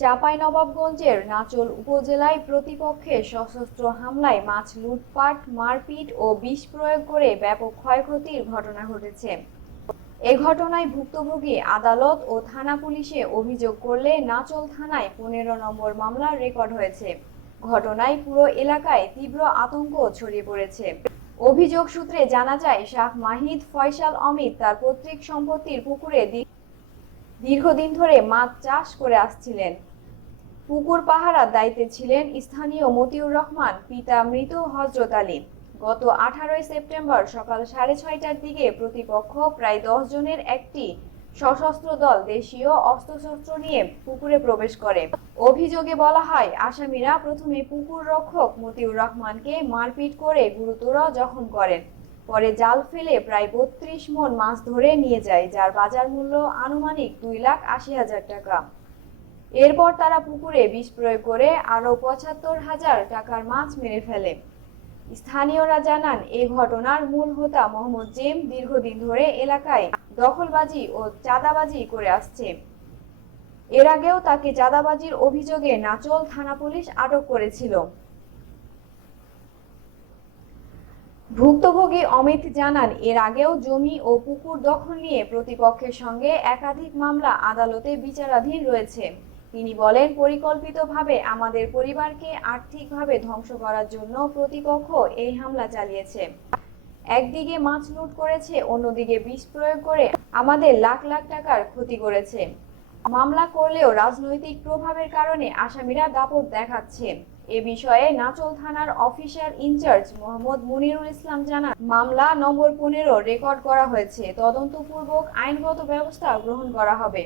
চাঁপাইনবাবগঞ্জের নাচল উপজেলায় প্রতিপক্ষের সশস্ত্র হামলায় মাছ লুটপাট, মারপিট ও বিষ প্রয়োগ করে ব্যাপক ক্ষয়ক্ষতির ঘটনা ঘটেছে। এ ঘটনায় ভুক্তভোগী আদালত ও থানা পুলিশে অভিযোগ করলে নাচল থানায় পনেরো নম্বর মামলা রেকর্ড হয়েছে। ঘটনায় পুরো এলাকায় তীব্র আতঙ্ক ছড়িয়ে পড়েছে। অভিযোগ সূত্রে জানা যায়, শাহ মাহিদ ফয়সাল অমিত তার পৈতৃক সম্পত্তির পুকুরে দীর্ঘদিন ধরে মাছ চাষ করে আসছিলেন। পুকুর পাহারার দায়িত্বে ছিলেন স্থানীয় মতিউর রহমান, পিতা মৃত হজরত আলী। গত আঠারোই সেপ্টেম্বর সকাল সাড়ে ছয়টার দিকে প্রতিপক্ষ প্রায় দশ জনের একটি সশস্ত্র দল দেশীয় অস্ত্রশস্ত্র নিয়ে পুকুরে প্রবেশ করে। অভিযোগে বলা হয়, আসামিরা প্রথমে পুকুর রক্ষক মতিউর রহমানকে মারপিট করে গুরুতর জখম করেন। পরে জাল ফেলে প্রায় বত্রিশ মন মাছ ধরে নিয়ে যায়, যার বাজার মূল্য আনুমানিক দুই লাখ আশি হাজার টাকা। এরপর তারা পুকুরে বিষ প্রয়োগ করে আরও পঁচাত্তর হাজার টাকার মাছ মেরে ফেলে। স্থানীয়রা জানান, এ ঘটনার মূল হোতা মোহাম্মদ জেম দীর্ঘদিন ধরে এলাকায় দখলবাজি ও চাঁদাবাজি করে আসছে। এর আগেও তাকে চাঁদাবাজির অভিযোগে নাচল থানা পুলিশ আটক করেছিল। ভুক্তভোগী অমিত জানান, এর আগেও জমি ও পুকুর দখল নিয়ে প্রতিপক্ষের সঙ্গে একাধিক মামলা আদালতে বিচারাধীন রয়েছে। তিনি বলেন, পরিকল্পিতভাবে আমাদের পরিবারকে আর্থিকভাবে ধ্বংস করার জন্য প্রতিপক্ষ এই হামলা চালিয়েছে। একদিকে মাছ লুট করেছে, অন্যদিকে বিষ প্রয়োগ করে আমাদের লাখ লাখ টাকার ক্ষতি করেছে। মামলা করলেও রাজনৈতিক প্রভাবের কারণে আসামিরা দাপট দেখাচ্ছে। এ বিষয়ে নাচল থানার officer in charge Mohammad Munirul Islam জানান, মামলা নম্বর পনেরো রেকর্ড করা হয়েছে। তদন্তপূর্বক আইনগত ব্যবস্থা গ্রহণ করা হবে।